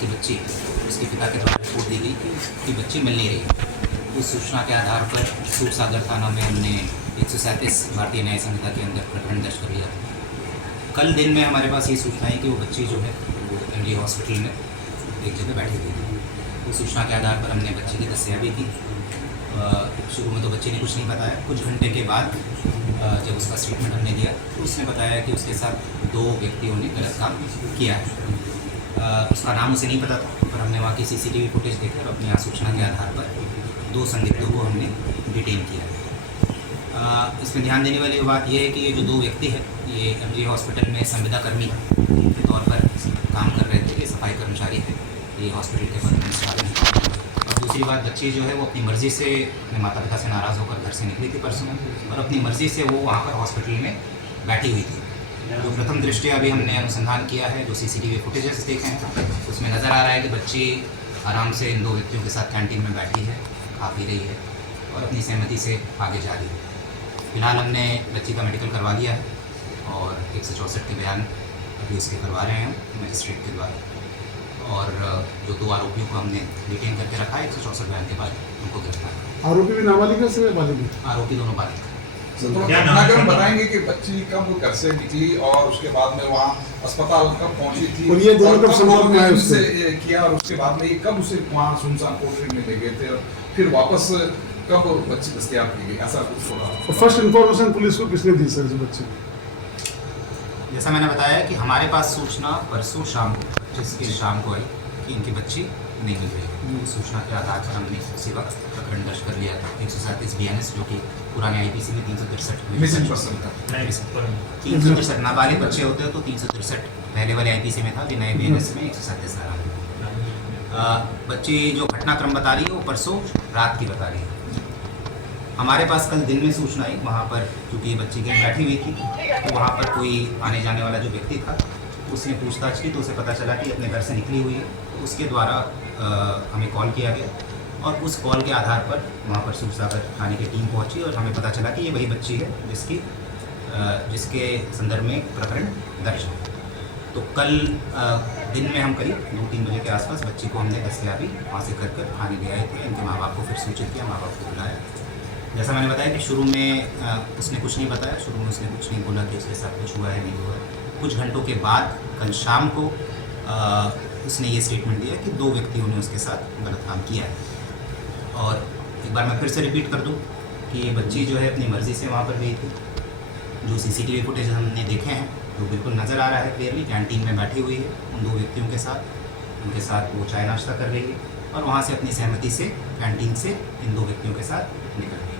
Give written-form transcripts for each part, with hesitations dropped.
की बच्ची, उसके पिता के द्वारा रिपोर्ट दी गई कि बच्ची मिल नहीं रही। उस सूचना के आधार पर सूरसागर थाना में हमने 137 भारतीय न्याय संहिता के अंदर प्रकरण दर्ज कर लिया। कल दिन में हमारे पास ये सूचना है कि वो बच्ची जो है वो एमडी हॉस्पिटल में एक जगह बैठी हुई थी। उस सूचना के आधार पर हमने बच्ची की दस्तयाबी की। शुरू में तो बच्चे ने कुछ नहीं बताया। कुछ घंटे के बाद जब उसका स्टेटमेंट हमने दिया तो उसने बताया कि उसके साथ 2 व्यक्तियों ने गलत काम किया है। उसका नाम उसे नहीं पता था, पर हमने वहाँ की सीसीटीवी फुटेज देखकर अपनी सूचना के आधार पर 2 संदिग्धों को हमने डिटेन किया है। इसमें ध्यान देने वाली बात यह है कि ये जो 2 व्यक्ति हैं ये एमजी हॉस्पिटल में संविदा कर्मी के तौर पर काम कर रहे थे। ये सफाई कर्मचारी थे, ये हॉस्पिटल के परमानेंट स्टाफ हैं। और दूसरी बात, बच्ची जो है वो अपनी मर्ज़ी से अपने माता पिता से नाराज़ होकर घर से निकली थी परसों, और अपनी मर्ज़ी से वो वहाँ पर हॉस्पिटल में बैठी हुई थी। जो प्रथम दृष्टया अभी हमने अनुसंधान किया है, जो सीसीटीवी फुटेजेस देखे हैं, उसमें नज़र आ रहा है कि बच्ची आराम से इन 2 व्यक्तियों के साथ कैंटीन में बैठी है, खा पी रही है और अपनी सहमति से आगे जा रही है। फिलहाल हमने बच्ची का मेडिकल करवा लिया है और 164 के बयान अभी उसके करवा रहे हैं मजिस्ट्रेट के द्वारा। और जो 2 आरोपियों को हमने डिटेन करके रखा है 164 बयान के बाद उनको गिरफ्तार। आरोपी भी नाबालिग है, सिर्फ बालिग? आरोपी दोनों बालिग। घटनाक्रम बताएंगे कि बच्ची कब घर से निकली और उसके बाद में वहाँ अस्पताल कब पहुंची थी, और ये दोनों कब संपर्क में आए उससे किया, और उसके बाद में ये कब उसे वहाँ सुनसान कोठरी में ले गए थे और फिर वापस कब बच्ची दस्तयाब की गई, ऐसा कुछ होगा। तो फर्स्ट इन्फॉर्मेशन पुलिस को किसने दी सर इस बच्चे? जैसा मैंने बताया कि हमारे पास सूचना परसों शाम को 25 की शाम को आई कि इनकी बच्ची नहीं मिल रही। उस सूचना के आधार पर हमने उसी वक्त प्रकरण दर्ज कर लिया था 137 BNS, जो कि पुराने आईपीसी में 363 मिसिंग पर्सन का 363 नाबालिग बच्चे होते हैं तो 363 पहले वाले आईपीसी में था, अभी नए BNS में 137 आ रहा है। बच्ची जो घटनाक्रम बता रही है वो परसों रात की बता रही है। हमारे पास कल दिन में सूचना आई वहाँ पर, क्योंकि ये बच्ची कहीं बैठी हुई थी तो वहाँ पर कोई आने जाने वाला जो व्यक्ति था उसने पूछताछ की तो उसे पता चला कि अपने घर से निकली हुई है। तो उसके द्वारा हमें कॉल किया गया और उस कॉल के आधार पर वहाँ पर सूरसागर थाने की टीम पहुँची और हमें पता चला कि ये वही बच्ची है जिसके संदर्भ में प्रकरण दर्ज है। तो कल दिन में हम करीब 2-3 बजे के आसपास बच्ची को हमने दस्तयाबी वहाँ से कर थाने ले आए थे। इनके माँ बाप को फिर सूचित किया, माँ बाप को बुलाया। जैसा मैंने बताया कि शुरू में उसने कुछ नहीं बताया, शुरू में उसने कुछ नहीं बोला कि उसके साथ कुछ हुआ है नहीं हुआ है। कुछ घंटों के बाद कल शाम को उसने ये स्टेटमेंट दिया कि 2 व्यक्तियों ने उसके साथ गलत काम किया है। और एक बार मैं फिर से रिपीट कर दूं कि ये बच्ची जो है अपनी मर्ज़ी से वहाँ पर गई थी। जो सीसीटीवी फुटेज हमने देखे हैं तो बिल्कुल नज़र आ रहा है क्लियरली, कैंटीन में बैठी हुई है उन 2 व्यक्तियों के साथ, उनके साथ वो चाय नाश्ता कर रही है और वहाँ से अपनी सहमति से कैंटीन से इन 2 व्यक्तियों के साथ निकल रही है।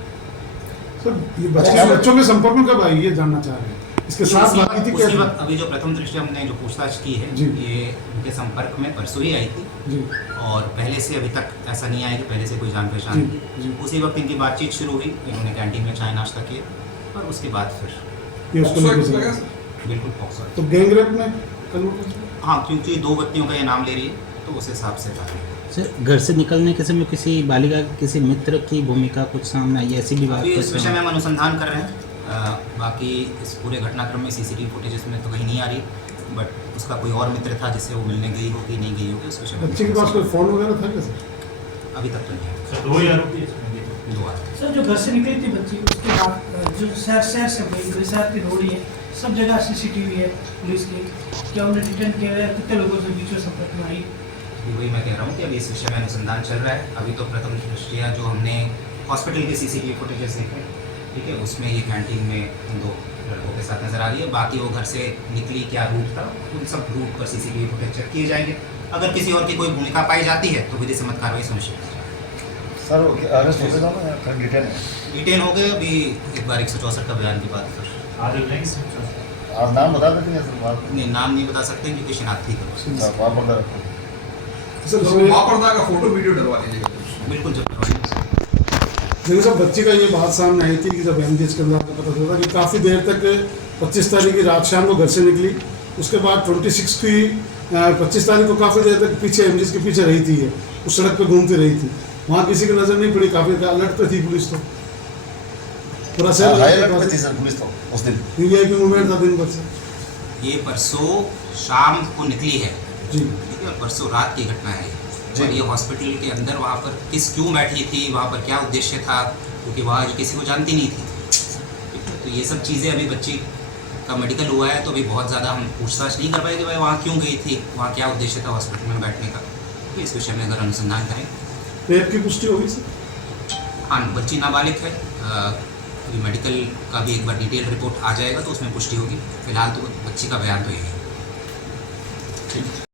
सर ये बच्चों के संपर्क में कब आई ये जानना चाह रहे हैं? इसके साथ बाकी थी क्या? अभी जो प्रथम दृष्टया हमने जो पूछताछ की है ये उनके संपर्क में परसों ही आई थी जी। और पहले से अभी तक ऐसा नहीं आया कि पहले से कोई जान पहचान थी। उसी वक्त इनकी बातचीत शुरू हुई, इन्होंने कैंटीन में चाय नाश्ता किया और उसके बाद फिर ये उसको लेके चला। बिल्कुल पॉक्सो। तो गैंगरेप में कन्वर्ट? हाँ, क्योंकि 2 व्यक्तियों का ये नाम ले रही है तो उस हिसाब से था। सर घर से निकलने के समय किसी बालिका किसी मित्र की भूमिका कुछ सामने आई, ऐसी भी बात? अभी इस विषय में हम अनुसंधान कर रहे हैं। बाकी इस पूरे घटनाक्रम में सीसीटीवी फुटेजेस में तो कहीं नहीं आ रही, बट उसका कोई और मित्र था जिससे वो मिलने गई होगी नहीं गई होगी उस विषय में। बच्चे के पास कोई फोन वगैरह था क्या सर? अभी तक तो नहीं है। सर 2 आरोपी सर जो घर से निकली थी बच्ची उसके बाद जो शहर से गई, शहर की रोड है, सब जगह सीसीटीवी है पुलिस की, क्या उन्हें डिटेन किया गया, कितने लोगों से बीच में संपर्क में आई? वही मैं कह रहा हूँ कि अभी इस विषय में अनुसंधान चल रहा है। अभी तो प्रथम दृष्टया जो हमने हॉस्पिटल के सीसीटीवी फुटेजेस देखे, ठीक है, उसमें ये कैंटीन में उन 2 लड़कों के साथ नजर आ रही है। बाकी वो घर से निकली क्या रूट था, उन सब रूट पर सीसीटीवी फुटेज चेक किए जाएंगे। अगर किसी और की कोई भूमिका पाई जाती है तो विधि सम्मत कार्रवाई सुनिश्चित की जाएगी। सर अरेस्ट हो गया ना, फिर डिटेन हो गए। अभी एक बार 164 का बयान के बाद फिर आप नाम बता देते हैं सर? नहीं, नाम नहीं बता सकते क्योंकि शिनाख्ती करो। का फोटो वीडियो डलवा लीजिएगा। बिल्कुल जब करवाएंगे। देखिए सर, बच्ची का ये बात सामने आई थी कि जब एमजीएच के अंदर पता चला कि काफ़ी देर तक 25 तारीख की रात शाम को घर से निकली, उसके बाद 26 की 25 तारीख को काफ़ी देर तक पीछे एमजीएच के पीछे रही थी, ये उस सड़क पे घूमती रही थी। वहाँ किसी की नज़र नहीं पड़ी, काफ़ी अलर्ट पे थी पुलिस। तो पूरा शहर पुलिस तो उस दिन वीआईपी मूवमेंट था दिन भर से। ये परसों शाम को निकली है जी ठीक है, और परसों रात की घटना है जी। और ये हॉस्पिटल के अंदर वहाँ पर क्यों बैठी थी, वहाँ पर क्या उद्देश्य था, क्योंकि वहाँ ये किसी को जानती नहीं थी। ठीक है, तो ये सब चीज़ें अभी बच्ची का मेडिकल हुआ है तो अभी बहुत ज़्यादा हम पूछताछ नहीं कर पाए कि भाई वहाँ क्यों गई थी, वहाँ क्या उद्देश्य था हॉस्पिटल में बैठने का। तो इस विषय में अगर अनुसंधान करें। रेप की पुष्टि होगी सर? हाँ, बच्ची नाबालिग है। अभी मेडिकल का भी एक बार डिटेल रिपोर्ट आ जाएगा तो उसमें पुष्टि होगी। फिलहाल तो बच्ची का बयान तो यही है।